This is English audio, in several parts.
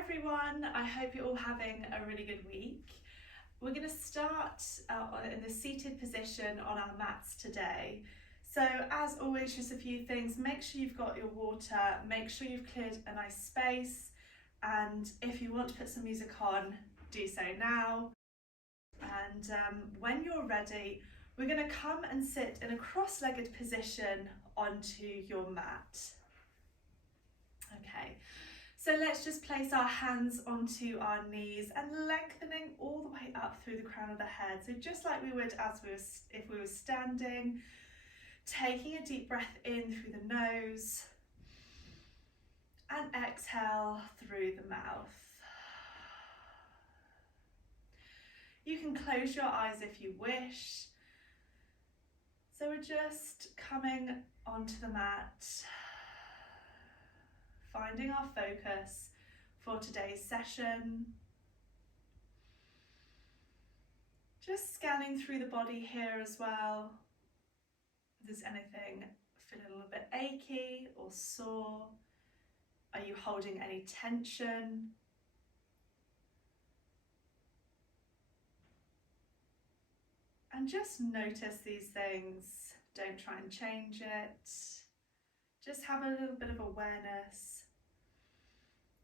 everyone, I hope you're all having a really good week. We're going to start in the seated position on our mats today. So as always, just a few things. Make sure you've got your water, make sure you've cleared a nice space, and if you want to put some music on, do so now. And when you're ready, we're going to come and sit in a cross-legged position onto your mat. Okay. So let's just place our hands onto our knees and lengthening all the way up through the crown of the head. So just like we would if we were standing, taking a deep breath in through the nose and exhale through the mouth. You can close your eyes if you wish. So we're just coming onto the mat, finding our focus for today's session. Just scanning through the body here as well. If there's anything feeling a little bit achy or sore, are you holding any tension? And just notice these things. Don't try and change it. Just have a little bit of awareness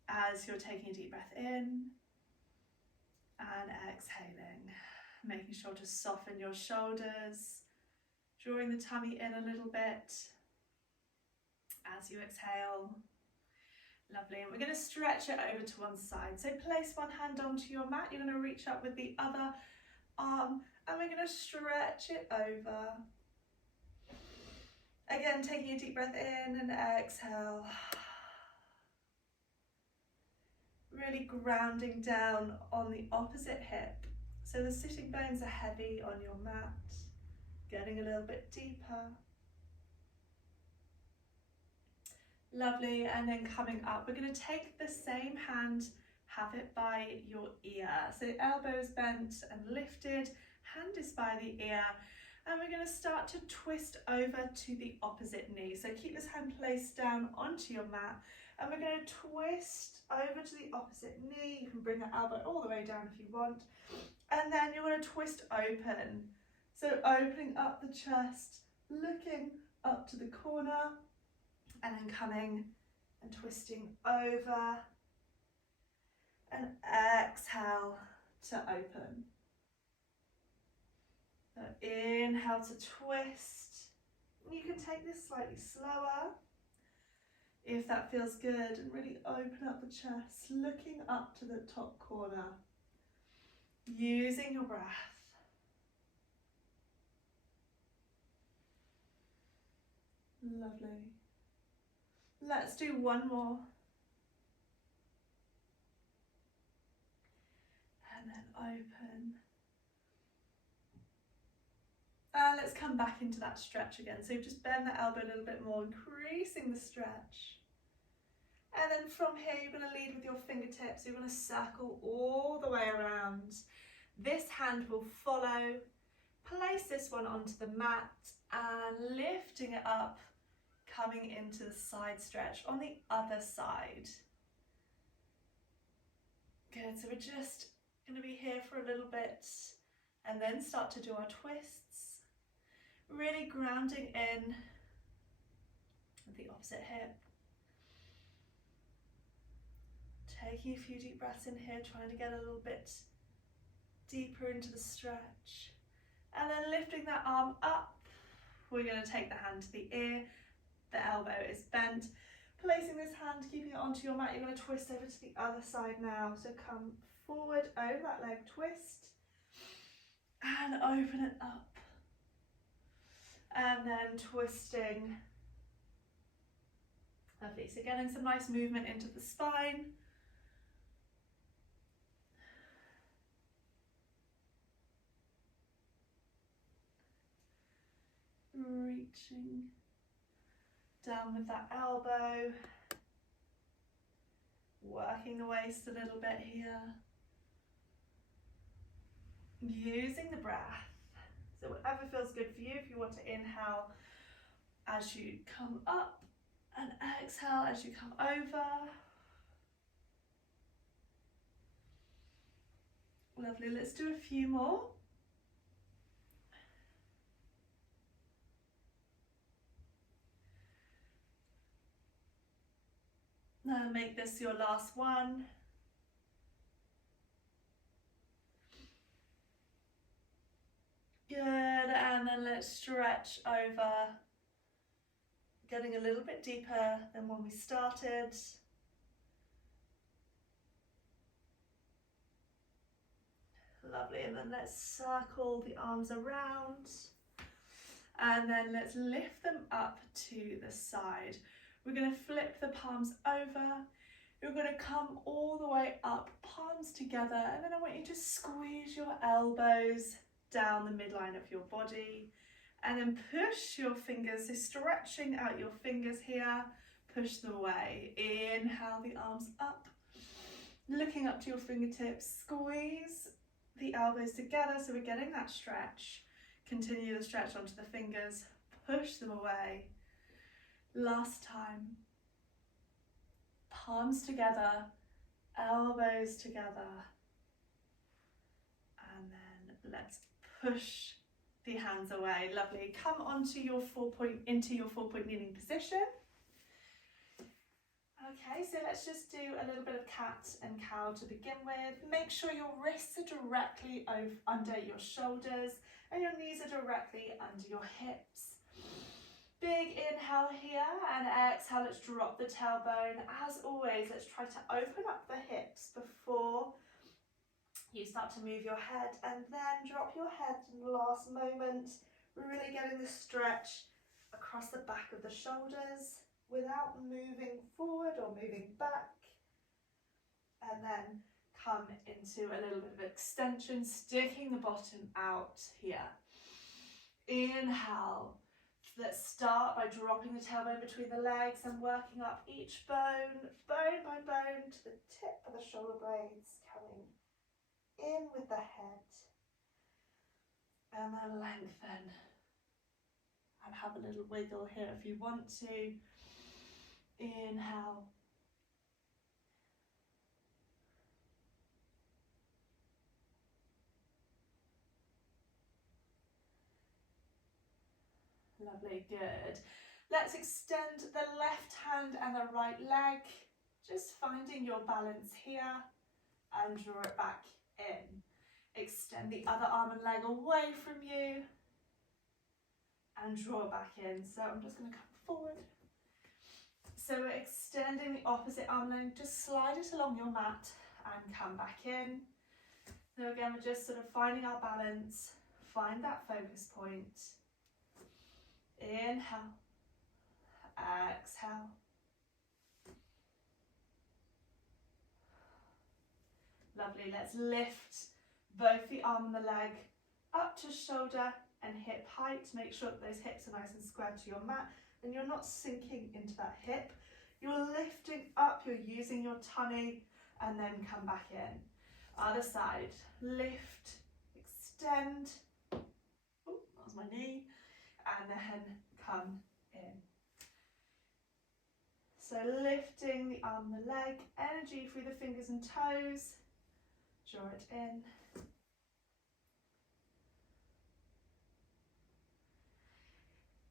as you're taking a deep breath in and exhaling. Making sure to soften your shoulders, drawing the tummy in a little bit as you exhale. Lovely. And we're going to stretch it over to one side. So place one hand onto your mat. You're going to reach up with the other arm and we're going to stretch it over. Again, taking a deep breath in and exhale. Really grounding down on the opposite hip. So the sitting bones are heavy on your mat. Getting a little bit deeper. Lovely, and then coming up, we're going to take the same hand, have it by your ear. So elbows bent and lifted, hand is by the ear. And we're going to start to twist over to the opposite knee. So keep this hand placed down onto your mat. And we're going to twist over to the opposite knee. You can bring the elbow all the way down if you want. And then you're going to twist open. So opening up the chest, looking up to the corner. And then coming and twisting over. And exhale to open. So inhale to twist. You can take this slightly slower if that feels good, and really open up the chest, looking up to the top corner, using your breath. Lovely. Let's do one more. And then open. Let's come back into that stretch again. So just bend the elbow a little bit more, increasing the stretch. And then from here, you're going to lead with your fingertips. You're going to circle all the way around. This hand will follow. Place this one onto the mat and lifting it up, coming into the side stretch on the other side. Good, so we're just going to be here for a little bit and then start to do our twists. Really grounding in with the opposite hip. Taking a few deep breaths in here, trying to get a little bit deeper into the stretch. And then lifting that arm up, we're going to take the hand to the ear. The elbow is bent. Placing this hand, keeping it onto your mat, you're going to twist over to the other side now. So come forward over that leg, twist, and open it up. And then twisting. Lovely, so getting some nice movement into the spine. Reaching down with that elbow. Working the waist a little bit here. Using the breath. So whatever feels good for you. If you want to inhale as you come up and exhale as you come over. Lovely, let's do a few more. Now make this your last one. Good, and then let's stretch over, getting a little bit deeper than when we started. Lovely, and then let's circle the arms around. And then let's lift them up to the side. We're going to flip the palms over. You're going to come all the way up, palms together, and then I want you to squeeze your elbows down the midline of your body, and then push your fingers, so stretching out your fingers here, push them away. Inhale the arms up, looking up to your fingertips, squeeze the elbows together so we're getting that stretch. Continue the stretch onto the fingers, push them away. Last time. Palms together, elbows together. And then let's push the hands away. Lovely. Come onto your into your 4-point kneeling position. Okay, so let's just do a little bit of cat and cow to begin with. Make sure your wrists are directly under your shoulders and your knees are directly under your hips. Big inhale here, and exhale, let's drop the tailbone. As always, let's try to open up the hips before you start to move your head, and then drop your head in the last moment. We're really getting the stretch across the back of the shoulders without moving forward or moving back. And then come into a little bit of extension, sticking the bottom out here. Inhale. Let's start by dropping the tailbone between the legs and working up each bone, bone by bone, to the tip of the shoulder blades, coming in with the head. And then lengthen. And have a little wiggle here if you want to. Inhale. Lovely, good. Let's extend the left hand and the right leg, just finding your balance here, and draw it back in. Extend the other arm and leg away from you and draw back in. So I'm just going to come forward. So we're extending the opposite arm leg, just slide it along your mat and come back in. So again, we're just sort of finding our balance, find that focus point. Inhale, exhale. Lovely, let's lift both the arm and the leg up to shoulder and hip height. Make sure that those hips are nice and square to your mat and you're not sinking into that hip. You're lifting up, you're using your tummy, and then come back in. Other side, lift, extend. Oh, that was my knee. And then come in. So lifting the arm and the leg, energy through the fingers and toes, draw it in.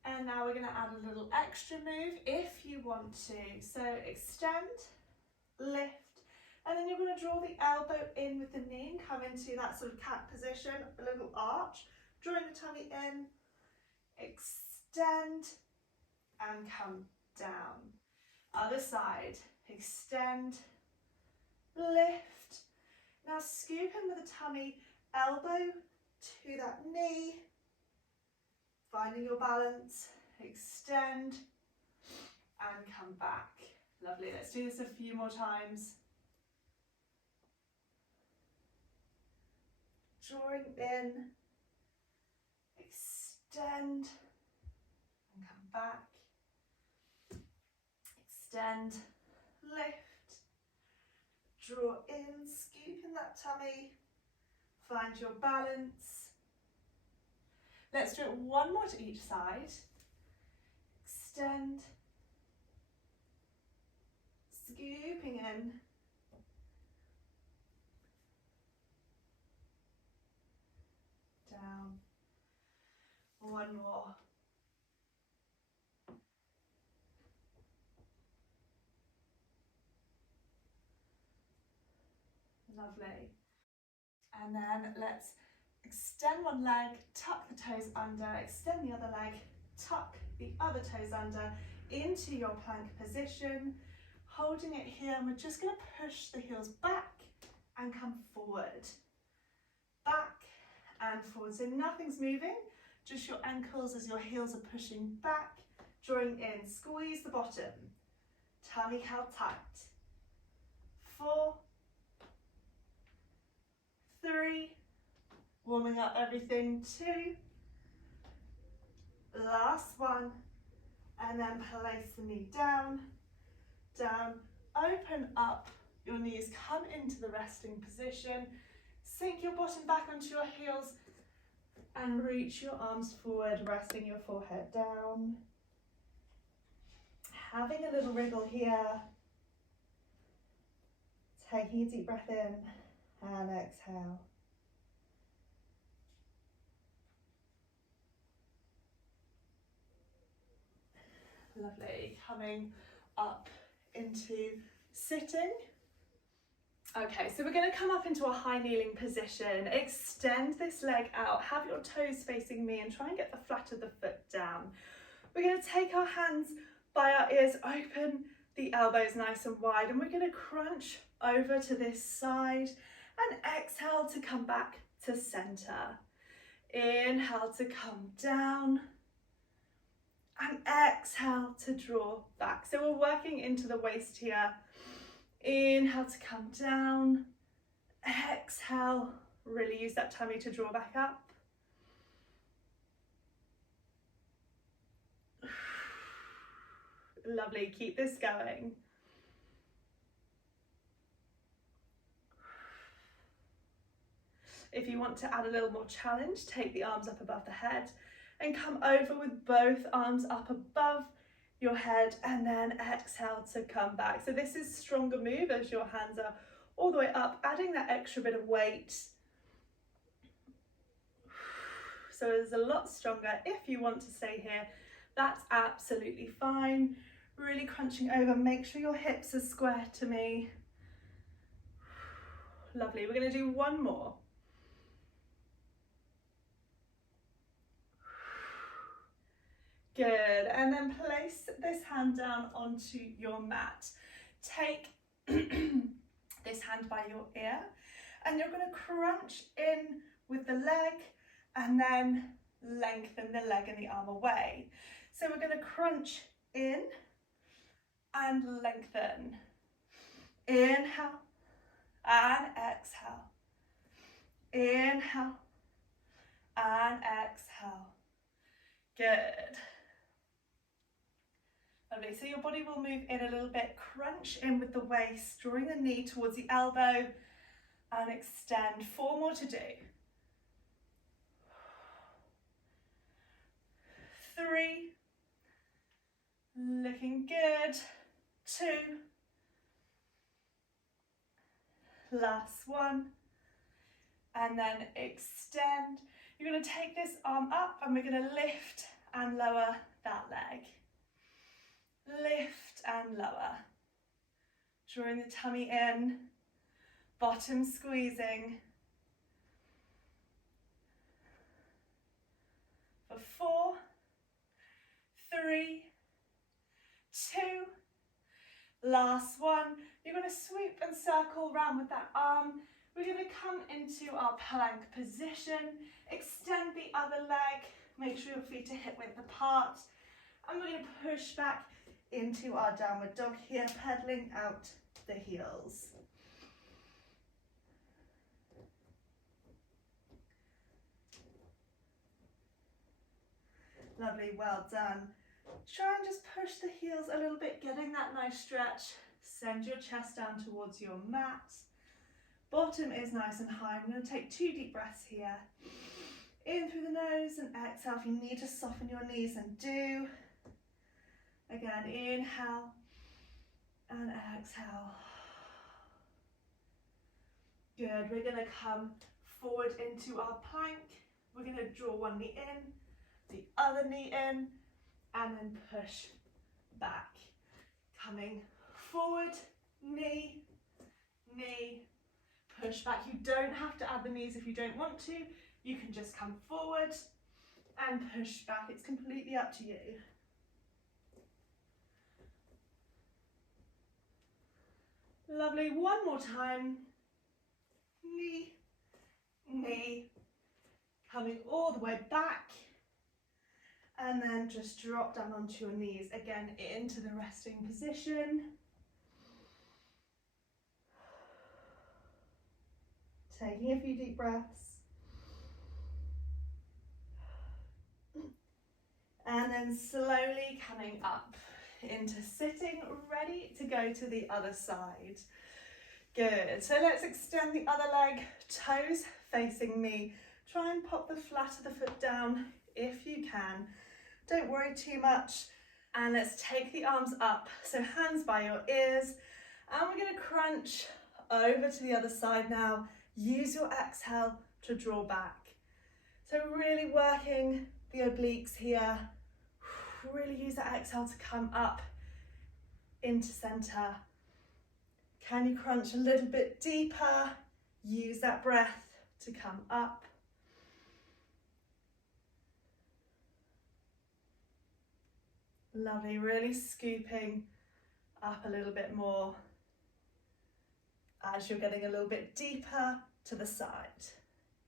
And now we're going to add a little extra move if you want to. So extend, lift, and then you're going to draw the elbow in with the knee and come into that sort of cat position, a little arch, drawing the tummy in, extend, and come down. Other side, extend, lift. Now scoop in with the tummy, elbow to that knee, finding your balance, extend, and come back. Lovely, let's do this a few more times. Drawing in, extend, and come back. Extend, lift, draw in, scoop in that tummy, find your balance. Let's do it one more to each side. Extend, scooping in, Lovely. And then let's extend one leg, tuck the toes under, extend the other leg, tuck the other toes under into your plank position, holding it here, and we're just going to push the heels back and come forward. Back and forward, so nothing's moving, just your ankles as your heels are pushing back, drawing in, squeeze the bottom, tummy held tight. 4, 3, warming up everything, 2, last one, and then place the knee down, down, open up your knees, come into the resting position, sink your bottom back onto your heels and reach your arms forward, resting your forehead down. Having a little wriggle here. Taking a deep breath in and exhale. Lovely. Coming up into sitting. Okay, so we're going to come up into a high kneeling position. Extend this leg out, have your toes facing me and try and get the flat of the foot down. We're going to take our hands by our ears, open the elbows nice and wide, and we're going to crunch over to this side and exhale to come back to center. Inhale to come down and exhale to draw back. So we're working into the waist here. Inhale to come down, exhale, really use that tummy to draw back up. Lovely, keep this going. If you want to add a little more challenge, take the arms up above the head and come over with both arms up above your head and then exhale to come back. So this is stronger move as your hands are all the way up, adding that extra bit of weight. So it's a lot stronger. If you want to stay here, that's absolutely fine. Really crunching over, make sure your hips are square to me. Lovely, we're going to do one more. Good, and then place this hand down onto your mat. Take this hand by your ear and you're going to crunch in with the leg and then lengthen the leg and the arm away. So we're going to crunch in and lengthen. Inhale and exhale. Inhale and exhale. Good. Lovely, so your body will move in a little bit, crunch in with the waist, drawing the knee towards the elbow and extend. 4 more to do. 3, looking good. 2, last one, and then extend. You're going to take this arm up and we're going to lift and lower that leg. Lift and lower. Drawing the tummy in, bottom squeezing. For 4, 3, 2, last one. You're going to swoop and circle around with that arm. We're going to come into our plank position, extend the other leg, make sure your feet are hip width apart, and we're going to push back into our downward dog here, pedaling out the heels. Lovely, well done. Try and just push the heels a little bit, getting that nice stretch. Send your chest down towards your mat. Bottom is nice and high. I'm going to take 2 deep breaths here. In through the nose and exhale. If you need to soften your knees, then do. Again, inhale and exhale. Good, we're going to come forward into our plank. We're going to draw one knee in, the other knee in, and then push back. Coming forward, knee, knee, push back. You don't have to add the knees if you don't want to. You can just come forward and push back. It's completely up to you. Lovely. One more time. Knee, knee, coming all the way back. And then just drop down onto your knees again into the resting position. Taking a few deep breaths. And then slowly coming up into sitting, ready to go to the other side. Good. So let's extend the other leg, toes facing me. Try and pop the flat of the foot down if you can. Don't worry too much. And let's take the arms up. So hands by your ears. And we're going to crunch over to the other side now. Use your exhale to draw back. So really working the obliques here. Really use that exhale to come up into center. Can you crunch a little bit deeper? Use that breath to come up. Lovely, really scooping up a little bit more as you're getting a little bit deeper to the side.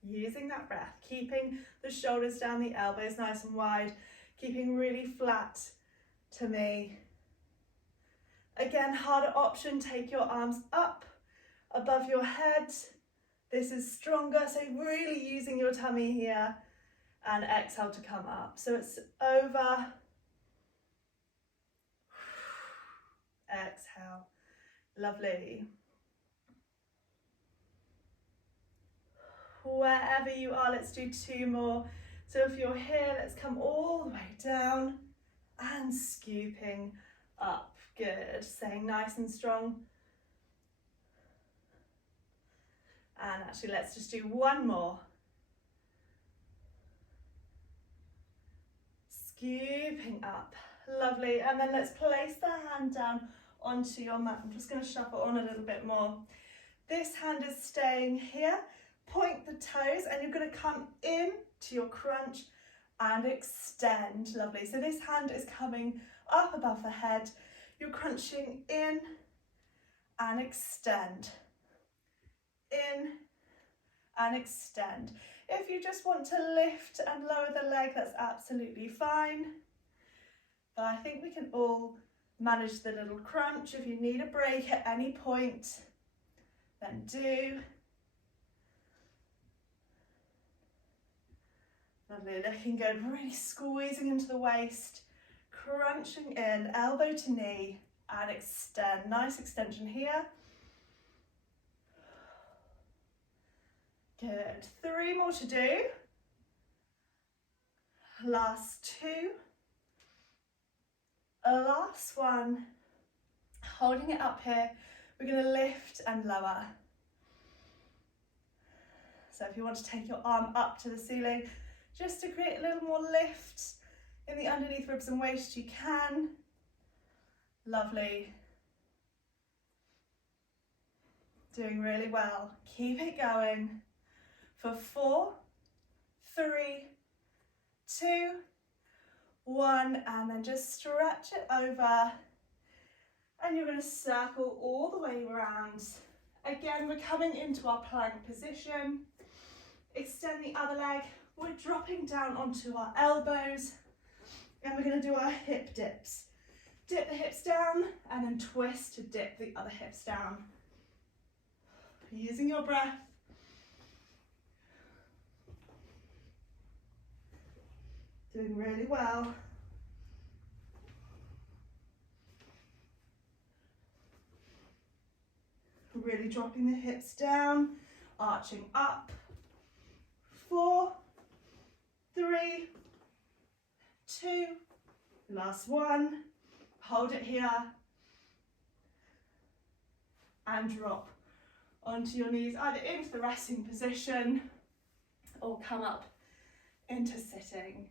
Using that breath, keeping the shoulders down, the elbows nice and wide, keeping really flat to me. Again, harder option, take your arms up above your head. This is stronger, so really using your tummy here, and exhale to come up. So it's over, exhale, lovely. Wherever you are, let's do two more. So if you're here, let's come all the way down and scooping up. Good, staying nice and strong. And actually, let's just do one more. Scooping up, lovely. And then let's place the hand down onto your mat. I'm just going to shuffle on a little bit more. This hand is staying here. Point the toes and you're going to come in to your crunch and extend. Lovely. So this hand is coming up above the head. You're crunching in and extend. In and extend. If you just want to lift and lower the leg, that's absolutely fine. But I think we can all manage the little crunch. If you need a break at any point, then do. Lovely, looking good, really squeezing into the waist, crunching in, elbow to knee, and extend. Nice extension here. Good, 3 more to do. Last 2. Last one. Holding it up here, we're going to lift and lower. So if you want to take your arm up to the ceiling, just to create a little more lift in the underneath ribs and waist, you can. Lovely. Doing really well. Keep it going for 4, 3, 2, 1, and then just stretch it over. And you're going to circle all the way around. Again, we're coming into our plank position. Extend the other leg. We're dropping down onto our elbows and we're going to do our hip dips. Dip the hips down and then twist to dip the other hips down. Using your breath. Doing really well. Really dropping the hips down, arching up. 4, 3, 2, last one, hold it here and drop onto your knees, either into the resting position or come up into sitting.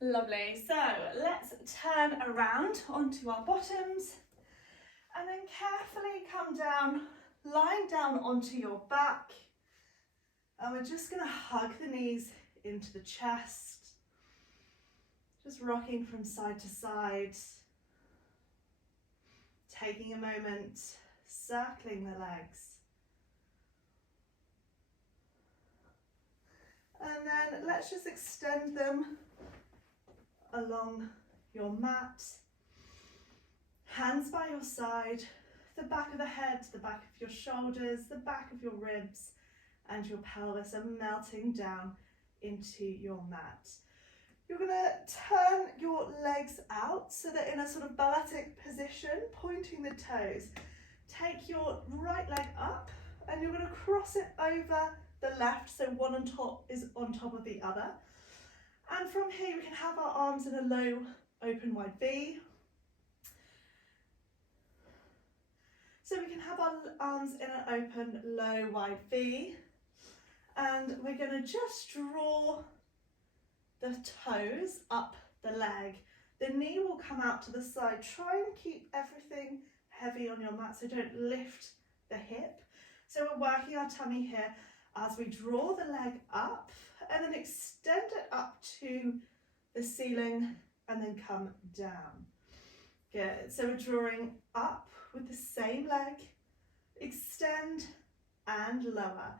Lovely, so let's turn around onto our bottoms and then carefully come down lying down onto your back, and we're just going to hug the knees into the chest, just rocking from side to side, taking a moment, circling the legs. And then let's just extend them along your mat. Hands by your side, the back of the head, the back of your shoulders, the back of your ribs and your pelvis are melting down into your mat. You're going to turn your legs out so they're in a sort of balletic position, pointing the toes. Take your right leg up and you're going to cross it over the left, so one on top is on top of the other. And from here we can have our arms in a low open wide V. So we can have our arms in an open low wide V, and we're going to just draw the toes up the leg. The knee will come out to the side. Try and keep everything heavy on your mat, so don't lift the hip. So we're working our tummy here as we draw the leg up and then extend it up to the ceiling and then come down. Good. So we're drawing up with the same leg, extend and lower.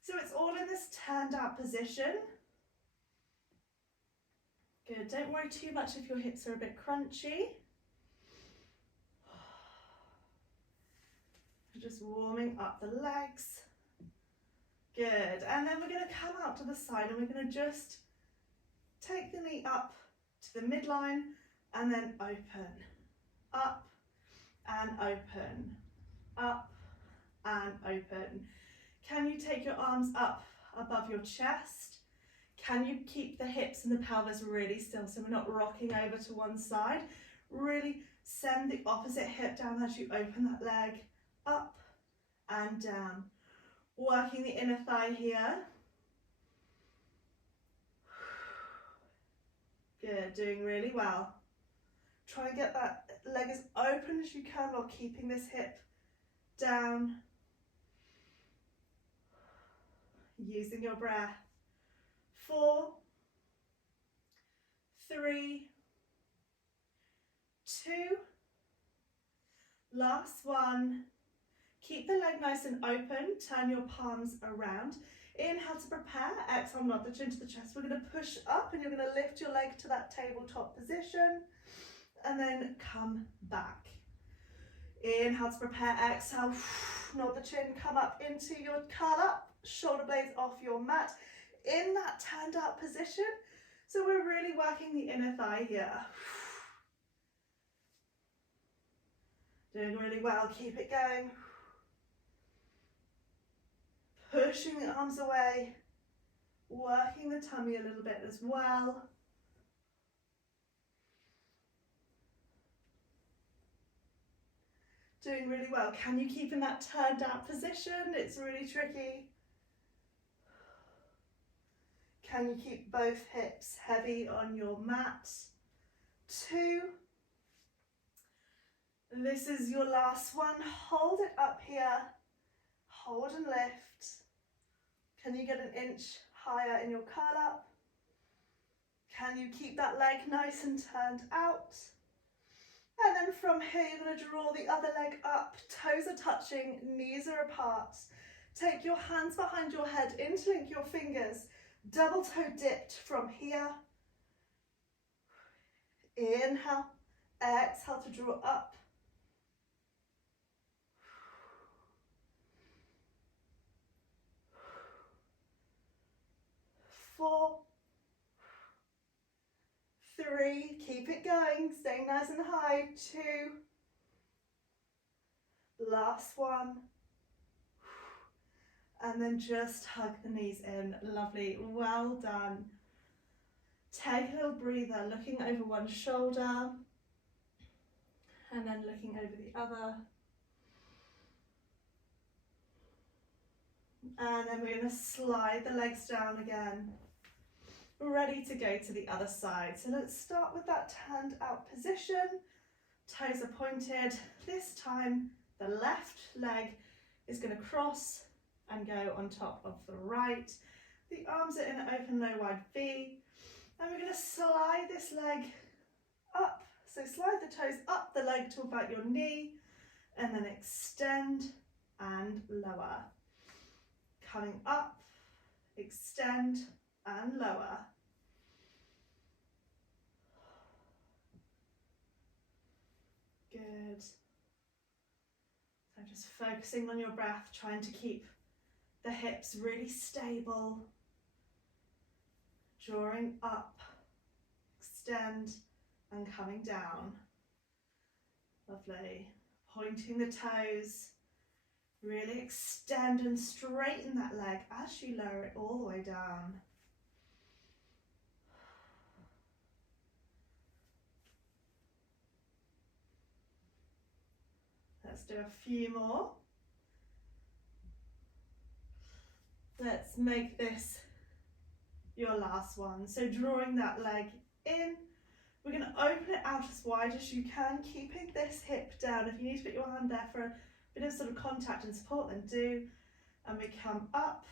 So it's all in this turned out position. Good. Don't worry too much if your hips are a bit crunchy. Just warming up the legs. Good. And then we're going to come out to the side and we're going to just take the knee up to the midline and then open. Up and open. Up and open. Can you take your arms up above your chest? Can you keep the hips and the pelvis really still so we're not rocking over to one side? Really send the opposite hip down as you open that leg up and down. Working the inner thigh here. Good, doing really well. Try and get that leg as open as you can while keeping this hip down. Using your breath. 4, 3, 2, last one. Keep the leg nice and open, turn your palms around. Inhale to prepare, exhale, nod the chin to the chest. We're going to push up and you're going to lift your leg to that tabletop position and then come back. Inhale to prepare, exhale, nod the chin, come up into your curl up, shoulder blades off your mat in that turned out position. So we're really working the inner thigh here. Doing really well, keep it going. Pushing the arms away, working the tummy a little bit as well. Doing really well. Can you keep in that turned out position? It's really tricky. Can you keep both hips heavy on your mat? 2. This is your last one. Hold it up here. Hold and lift. Can you get an inch higher in your curl up? Can you keep that leg nice and turned out? And then from here, you're going to draw the other leg up. Toes are touching, knees are apart. Take your hands behind your head, interlink your fingers. Double toe dipped from here. Inhale, exhale to draw up. 4, 3, keep it going, staying nice and high. 2, last one. And then just hug the knees in. Lovely, well done. Take a little breather, looking over one shoulder and then looking over the other. And then we're going to slide the legs down again. Ready to go to the other side. So let's start with that turned out position. Toes are pointed. This time the left leg is going to cross and go on top of the right. The arms are in an open low wide V, and we're going to slide this leg up. So slide the toes up the leg to about your knee, and then extend and lower. Coming up, extend and lower. Good. So just focusing on your breath, trying to keep the hips really stable. Drawing up, extend and coming down. Lovely. Pointing the toes. Really extend and straighten that leg as you lower it all the way down. Let's do a few more. Let's make this your last one. So drawing that leg in, we're going to open it out as wide as you can, keeping this hip down. If you need to put your hand there for a bit of sort of contact and support, then do. And we come up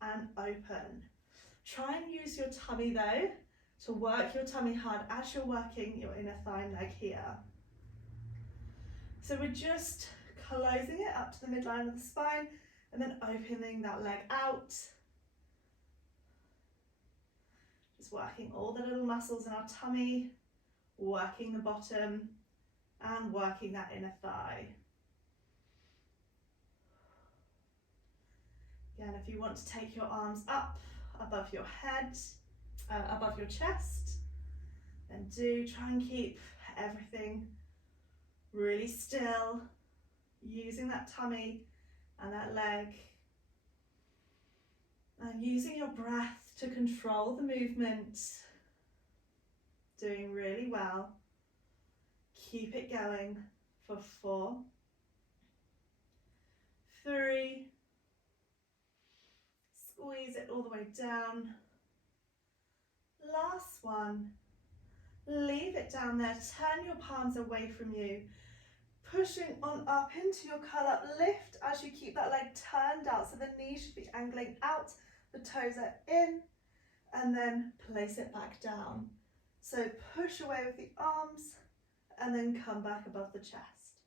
and open. Try and use your tummy though to work your tummy hard as you're working your inner thigh and leg here. So we're just closing it up to the midline of the spine and then opening that leg out. Just working all the little muscles in our tummy, working the bottom and working that inner thigh. Again, if you want to take your arms up above your head, above your chest, then do. Try and keep everything really still, using that tummy and that leg, and using your breath to control the movement. Doing really well. Keep it going for 4, 3, squeeze it all the way down. Last one. Leave it down there. Turn your palms away from you. Pushing on up into your curl up. Lift as you keep that leg turned out. So the knees should be angling out. The toes are in. And then place it back down. So push away with the arms and then come back above the chest.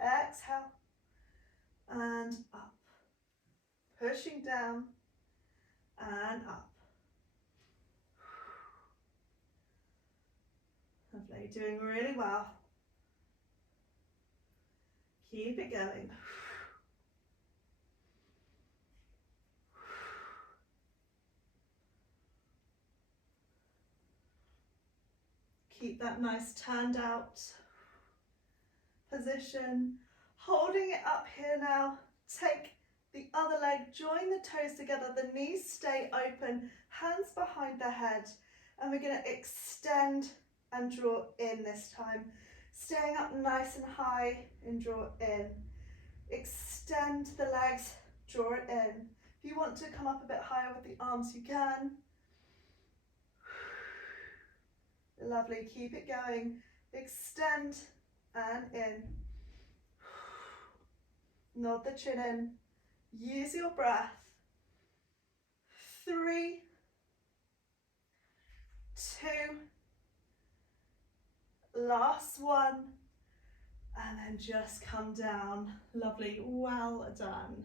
Exhale and up. Pushing down and up. Lovely, doing really well. Keep it going. Keep that nice turned out position. Holding it up here now. Take the other leg, join the toes together, the knees stay open, hands behind the head, and we're going to extend and draw in this time. Staying up nice and high and draw in. Extend the legs, draw it in. If you want to come up a bit higher with the arms, you can. Lovely, keep it going. Extend and in. Nod the chin in. Use your breath. 3, 2, last one, and then just come down. Lovely, well done.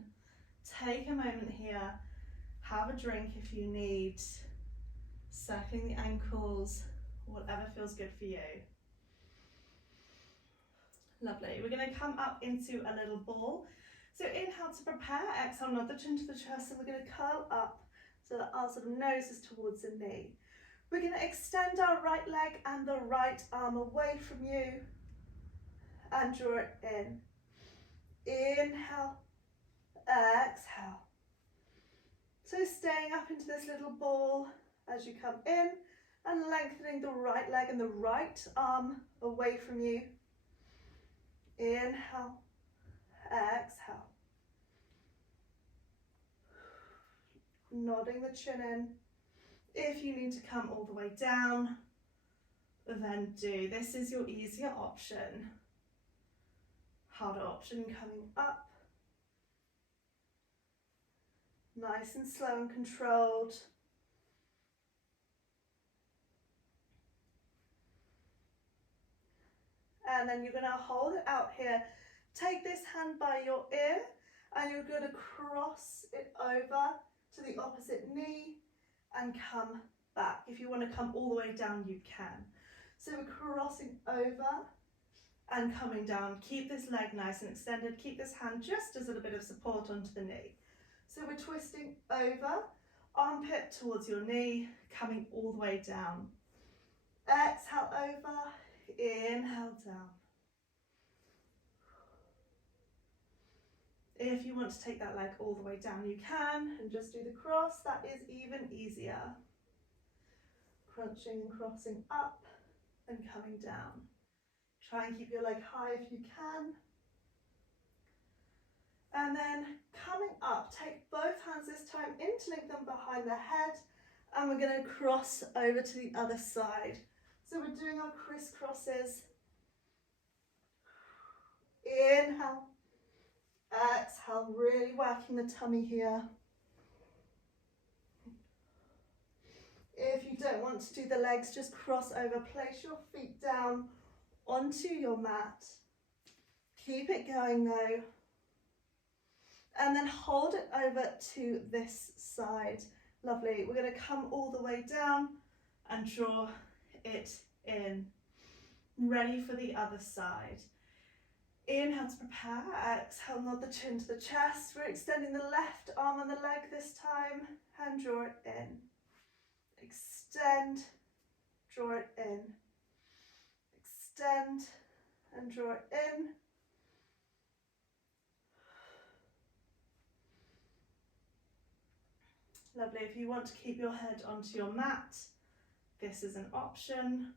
Take a moment here, have a drink if you need, circling the ankles, whatever feels good for you. Lovely, we're going to come up into a little ball. So inhale to prepare, exhale, nod the chin to the chest, and we're going to curl up so that our sort of nose is towards the knee. We're going to extend our right leg and the right arm away from you and draw it in. Inhale, exhale. So staying up into this little ball as you come in and lengthening the right leg and the right arm away from you. Inhale, exhale. Nodding the chin in. If you need to come all the way down, then do. This is your easier option. Harder option coming up Nice and slow and controlled. And then you're going to hold it out here. Take this hand by your ear and you're going to cross it over to the opposite knee and come back. If you want to come all the way down, you can. So we're crossing over and coming down. Keep this leg nice and extended. Keep this hand just as a little bit of support onto the knee. So we're twisting over, armpit towards your knee, coming all the way down. Exhale over, inhale down. If you want to take that leg all the way down, you can, and just do the cross. That is even easier. Crunching and crossing up and coming down. Try and keep your leg high if you can. And then coming up, take both hands this time, interlink them behind the head, and we're going to cross over to the other side. So we're doing our crisscrosses. Inhale, exhale, really working the tummy here. If you don't want to do the legs, just cross over, place your feet down onto your mat. Keep it going though. And then hold it over to this side. Lovely. We're going to come all the way down and draw it in. Ready for the other side. Inhale to prepare. Exhale, nod the chin to the chest. We're extending the left arm and the leg this time and draw it in. Extend, draw it in. Extend and draw it in. Lovely. If you want to keep your head onto your mat, this is an option.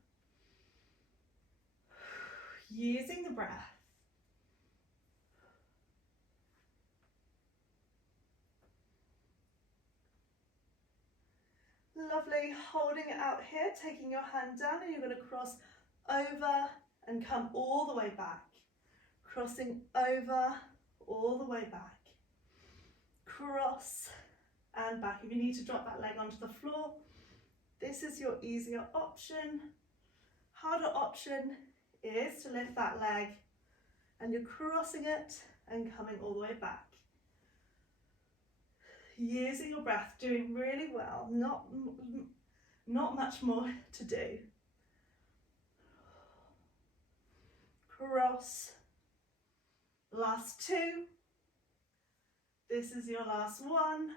Using the breath. Lovely. Holding it out here, taking your hand down, and you're going to cross over and come all the way back. Crossing over, all the way back. Cross and back. If you need to drop that leg onto the floor, this is your easier option. Harder option is to lift that leg and you're crossing it and coming all the way back. Using your breath, doing really well, not much more to do. Cross. Last two. This is your last one.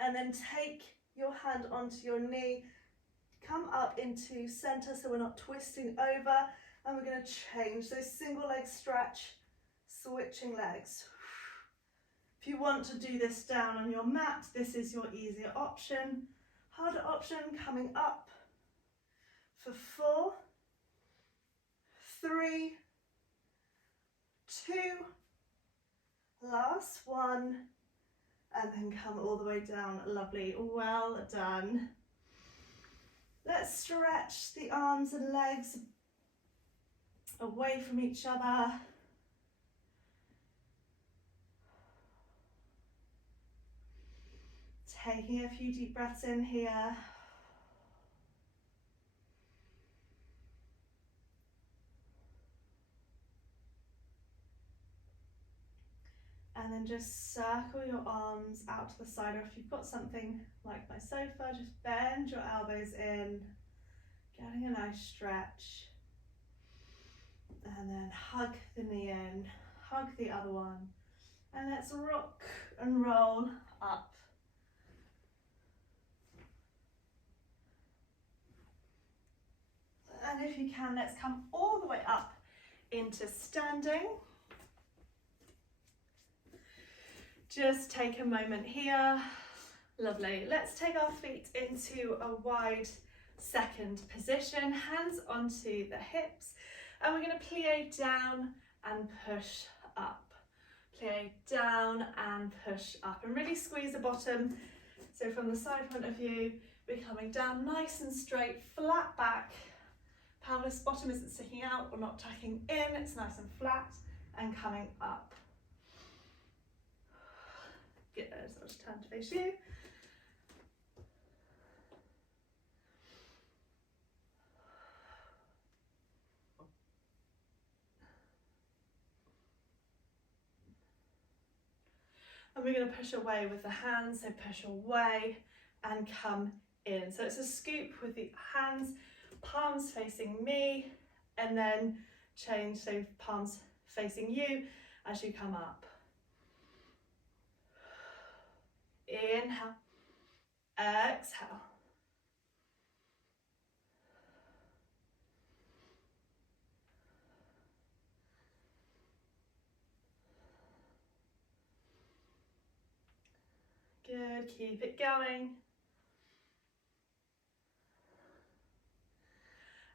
And then take your hand onto your knee, come up into center so we're not twisting over, and we're going to change. So single leg stretch, switching legs. If you want to do this down on your mat, this is your easier option. Harder option, coming up for 4, 3, 2, last one, and then come all the way down. Lovely, well done. Let's stretch the arms and legs away from each other. Taking a few deep breaths in here. And then just circle your arms out to the side, or if you've got something like my sofa, just bend your elbows in, getting a nice stretch. And then hug the knee in, hug the other one. And let's rock and roll up. And if you can, let's come all the way up into standing. Just take a moment here. Lovely. Let's take our feet into a wide second position, hands onto the hips, and we're going to plie down and push up. Plie down and push up, and really squeeze the bottom. So from the side front of you, we're coming down nice and straight, flat back. Pelvis bottom isn't sticking out or not tucking in, it's nice and flat, and coming up. Good, to turn to face you. And we're going to push away with the hands, so push away and come in. So it's a scoop with the hands, palms facing me, and then change, so palms facing you as you come up. Inhale, exhale. Good, keep it going.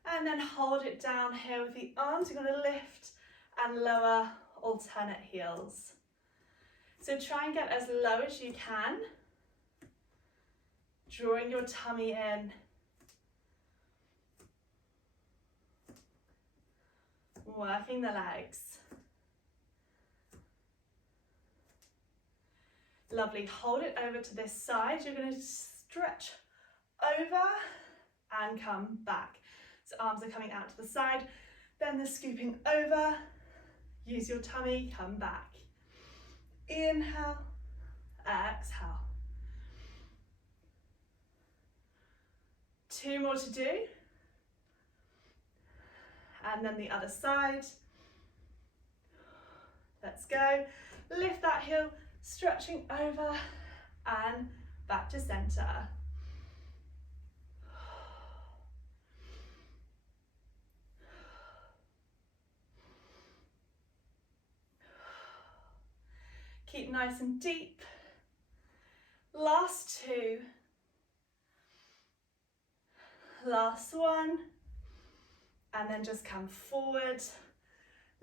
And then hold it down here with the arms. You're going to lift and lower alternate heels. So try and get as low as you can, drawing your tummy in. Working the legs. Lovely, hold it over to this side. You're going to stretch over and come back. So arms are coming out to the side, then they're scooping over. Use your tummy, come back. Inhale, exhale. 2 more to do. And then the other side. Let's go. Lift that heel, stretching over and back to center. Keep nice and deep. Last 2. Last 1. And then just come forward.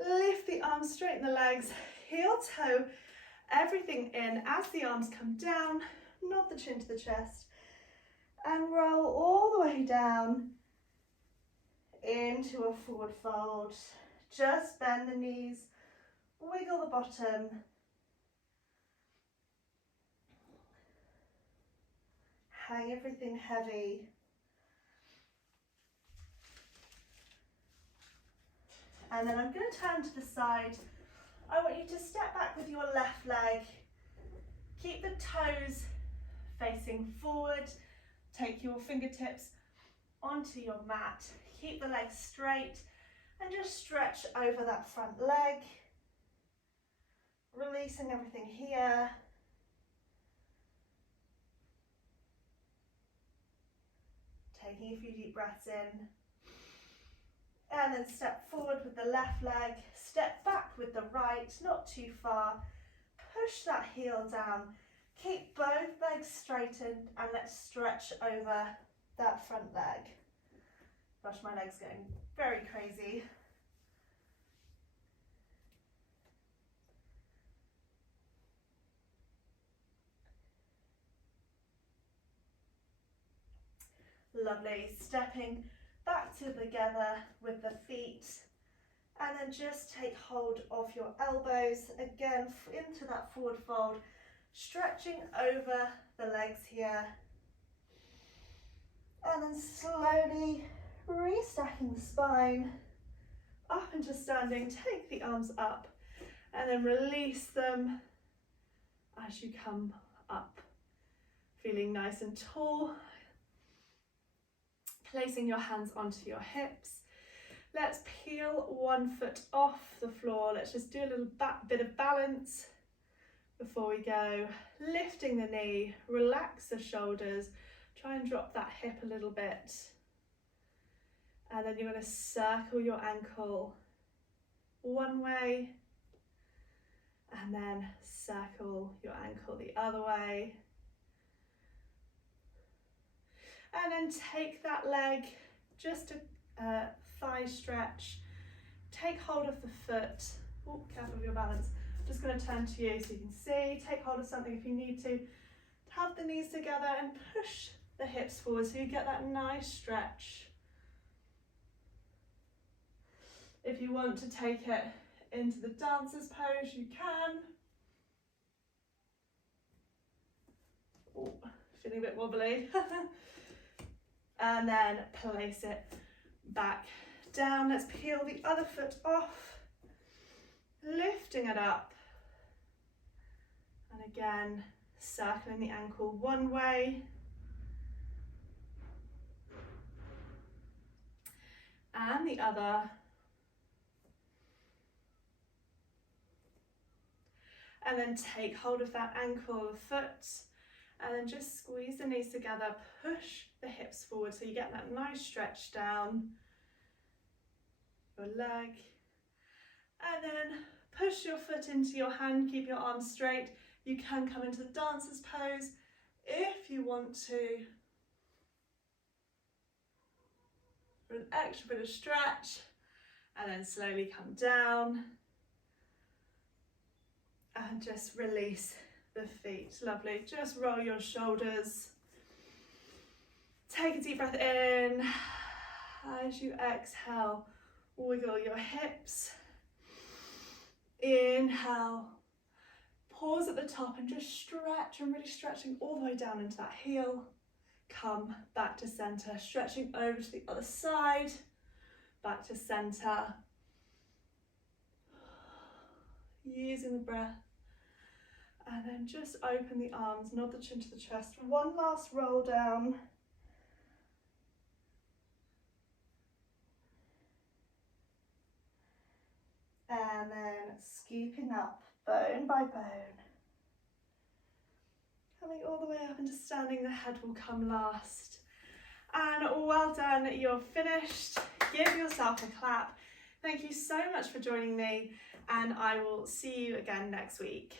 Lift the arms, straighten the legs, heel toe, everything in as the arms come down, nod the chin to the chest, and roll all the way down into a forward fold. Just bend the knees, wiggle the bottom. Hang everything heavy. And then I'm going to turn to the side. I want you to step back with your left leg. Keep the toes facing forward. Take your fingertips onto your mat. Keep the legs straight and just stretch over that front leg. Releasing everything here. Taking a few deep breaths in. And then step forward with the left leg, step back with the right, not too far. Push that heel down. Keep both legs straightened and let's stretch over that front leg. Gosh, my leg's going very crazy. Lovely, stepping back together with the feet, and then just take hold of your elbows again into that forward fold, stretching over the legs here, and then slowly restacking the spine up into standing. Take the arms up and then release them as you come up, feeling nice and tall. Placing your hands onto your hips. Let's peel one foot off the floor. Let's just do a little bit of balance before we go. Lifting the knee, relax the shoulders. Try and drop that hip a little bit. And then you're going to circle your ankle one way. And then circle your ankle the other way. And then take that leg, just a thigh stretch. Take hold of the foot. Oh, careful of your balance. Just going to turn to you so you can see. Take hold of something if you need to. Have the knees together and push the hips forward so you get that nice stretch. If you want to take it into the dancer's pose, you can. feeling a bit wobbly. And then place it back down. Let's peel the other foot off, lifting it up. And again, circling the ankle one way. And the other. And then take hold of that ankle or foot, and then just squeeze the knees together, push the hips forward so you get that nice stretch down your leg. And then push your foot into your hand, keep your arms straight. You can come into the dancer's pose if you want to. For an extra bit of stretch, and then slowly come down. And just release the feet. Lovely. Just roll your shoulders. Take a deep breath in. As you exhale, wiggle your hips. Inhale. Pause at the top and just stretch. I'm really stretching all the way down into that heel. Come back to center. Stretching over to the other side. Back to center. Using the breath, and then just open the arms, nod the chin to the chest. One last roll down. And then scooping up, bone by bone. Coming all the way up into standing, the head will come last. And well done, you're finished. Give yourself a clap. Thank you so much for joining me, and I will see you again next week.